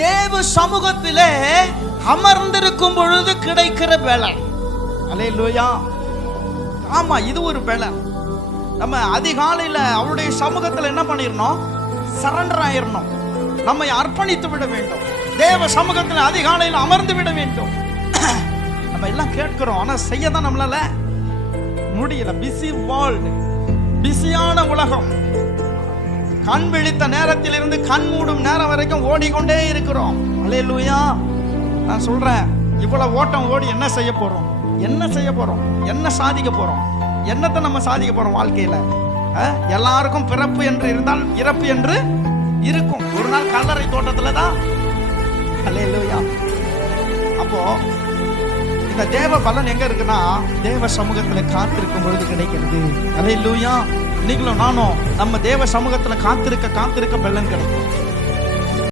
தேவ சமூகத்திலே அமர்ந்திருக்கும் பொழுது கிடைக்கிற பலன். அல்லேலூயா. ஆமா, இது ஒரு பலன். நம்ம அதிகாலையில அவருடைய சமூகத்தில் என்ன பண்ணிடணும்? சரண்டர் ஆயிரணும். நம்மை அர்ப்பணித்து விட வேண்டும். தேவ சமூகத்தில் அதிகாலையில் அமர்ந்து விட வேண்டும். நம்ம எல்லாம் கேட்கிறோம், ஆனா செய்ய தான் நம்மளால முடியல. பிஸி வேர்ல்டு, பிஸியான உலகம். கண் விழித்த நேரத்தில் இருந்து கண் மூடும் நேரம் வரைக்கும் ஓடிக்கொண்டே இருக்கிறோம். அல்லேலூயா. நான் சொல்றேன், இவ்வளவு ஓட்டம் ஓடி என்ன செய்ய போறோம்? என்ன செய்ய போறோம்? என்ன சாதிக்க போறோம்? என்னத்தை நம்ம சாதிக்க போறோம் வாழ்க்கையில? எல்லாருக்கும் பிறப்பு என்று இருந்தால் இறப்பு என்று இருக்கும். ஒரு நாள் கல்லறை தோட்டத்துல தான். அல்லேலூயா. அப்போ இந்த தேவ பலன் எங்க இருக்குன்னா, தேவ சமூகத்துல காத்திருக்கும் பொழுது கிடைக்கிறது. அல்லேலூயா. நீங்களும் நானும் நம்ம தேவ சமூகத்துல காத்திருக்க பலன் கிடைக்கும்.